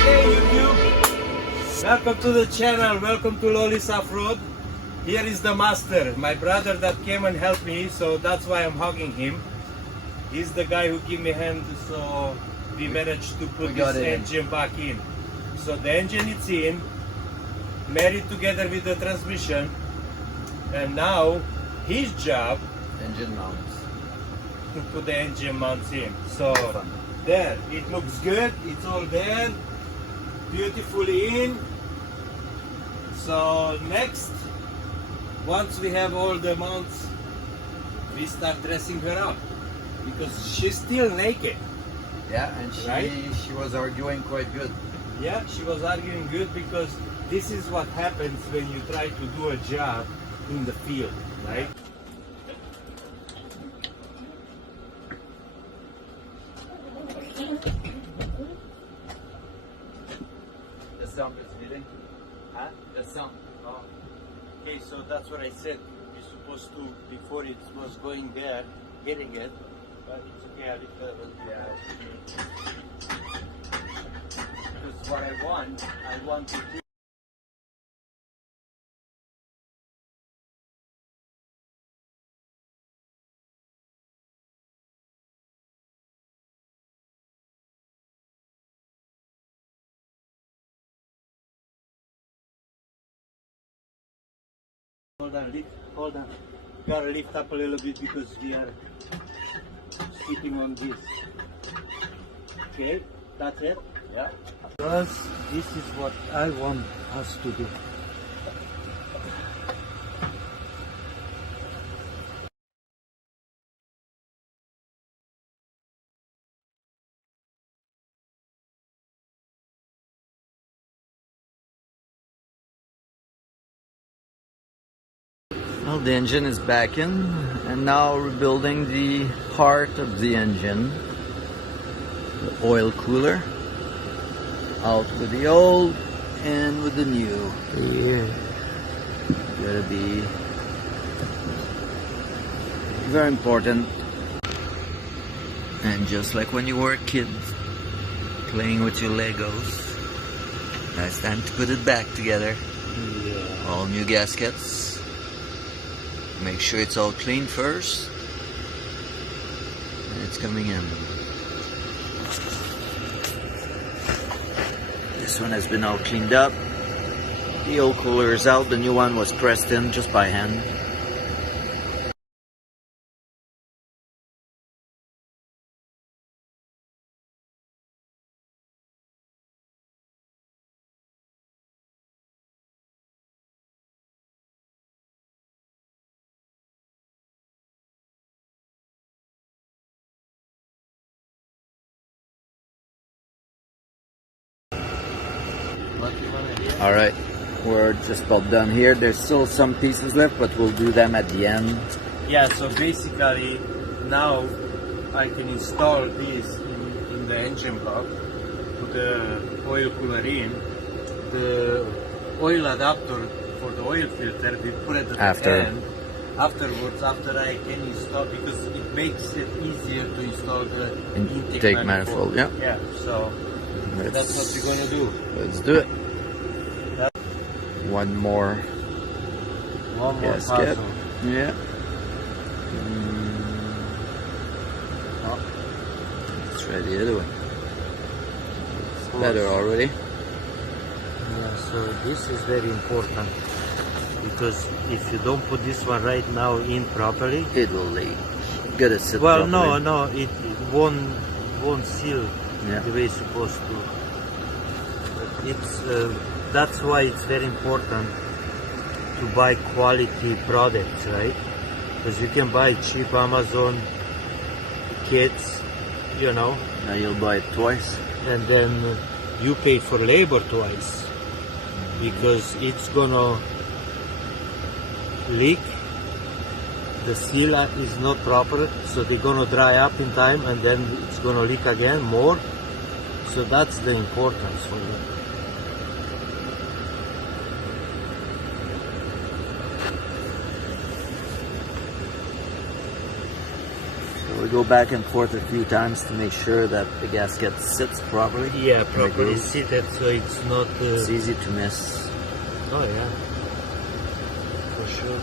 Hey YouTube, welcome to the channel, welcome to Lolly's Off-Road. Here is the master, my brother that came and helped me, so that's why I'm hugging him. He's the guy who gave me a hand, so we managed to put this engine back in. So the engine is in, married together with the transmission, and now his job engine mounts to put the engine mounts in. So there, it looks good, it's all there, beautifully in. So next, once we have all the mounts, we start dressing her up, because she's still naked. Yeah, and she was arguing quite good. Yeah, she was arguing good, because this is what happens when you try to do a job in the field, right? The sound is leaving. Huh? The sound. Oh. Okay, so that's what I said. You're supposed to, before it was going there, getting it, but it's okay, I lift it. Yeah. Because what I want to do. Hold on. Gotta lift up a little bit because we are sitting on this. Okay, that's it? Yeah. Because this is what I want us to do. Well, the engine is back in, and now we're building the heart of the engine, the oil cooler. Out with the old, in with the new. Yeah. Gotta be very important. And just like when you were a kid, playing with your Legos, now it's time to put it back together. Yeah. All new gaskets. Make sure it's all clean first. And it's coming in. This one has been all cleaned up. The old cooler is out. The new one was pressed in just by hand. Alright, we're just about done here. There's still some pieces left, but we'll do them at the end. Yeah, so basically now I can install this in the engine block, put the oil cooler in, the oil adapter for the oil filter we put it at the end. Afterwards, after I can install, because it makes it easier to install the intake manifold. Yeah. Yeah, so that's what we're gonna do. Let's do it. One more gasket. Yeah. Oh. Let's try the other one. It's better already. Yeah, so this is very important, because if you don't put this one right now in properly, it will leak. Gotta sit well, properly. no, it won't seal the way it's supposed to. It's that's why it's very important to buy quality products, right? Because you can buy cheap Amazon kits, you know. Now you'll buy it twice. And then you pay for labor twice, because it's gonna leak. The seal is not proper, so they're gonna dry up in time, and then it's gonna leak again more. So that's the importance for them. we go back and forth a few times to make sure that the gasket sits properly. Yeah, properly seated, so it's not. It's easy to miss. Oh yeah, for sure.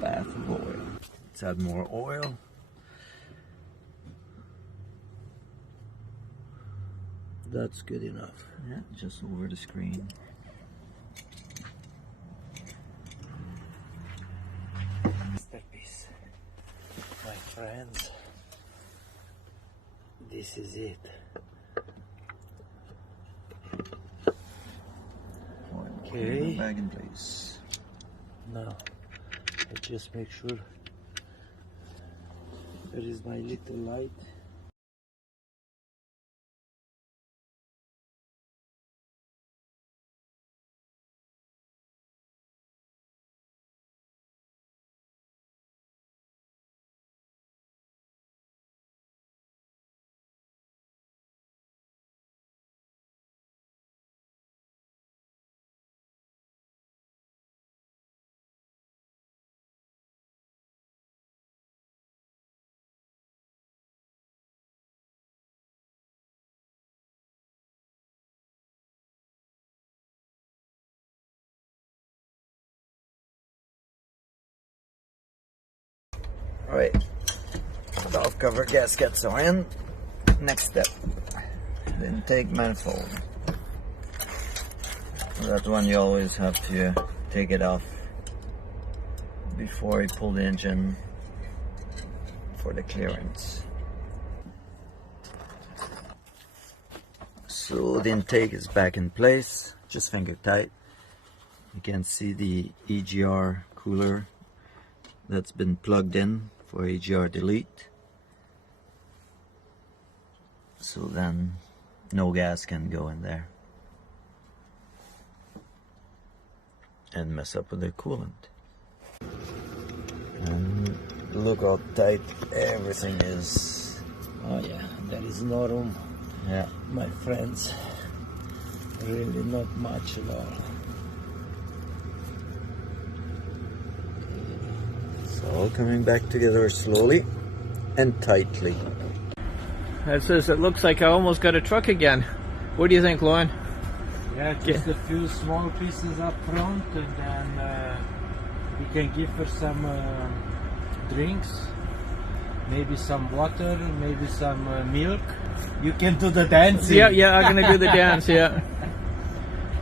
Bath of oil. Let's add more oil. That's good enough. Yeah, just over the screen. Masterpiece, my friends. This is it. Okay. Back in place. Now, I just make sure there is my little light. Alright, valve cover gaskets are in. Next step, the intake manifold. That one you always have to take it off before you pull the engine for the clearance. So the intake is back in place, just finger tight. You can see the EGR cooler that's been plugged in for EGR delete. So then no gas can go in there and mess up with the coolant. And look how tight everything is. Oh yeah, there is no room. Yeah, My friends, really not much at all. it's all coming back together slowly and tightly. It says it looks like I almost got a truck again. What do you think, Lauren? Yeah, just a few small pieces up front, and then we can give her some drinks, maybe some water, maybe some milk. You can do the dancing. Yeah, I'm gonna do the dance. Yeah.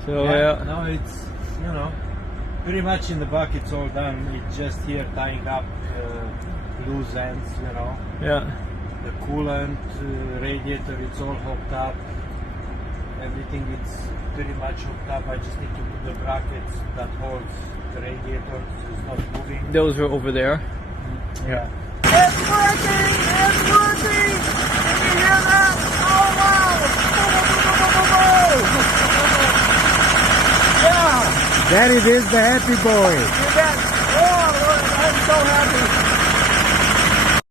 So yeah. No, it's, you know, pretty much in the back it's all done. It's just here tying up loose ends, you know. Yeah. The coolant, radiator, it's all hooked up. Everything is pretty much hooked up. I just need to put the brackets that holds the radiator so it's not moving. Those are over there. Yeah. It's working! It's working! Can you hear that? Oh wow! Yeah! That it is the happy boy. You bet! Oh, I'm so happy!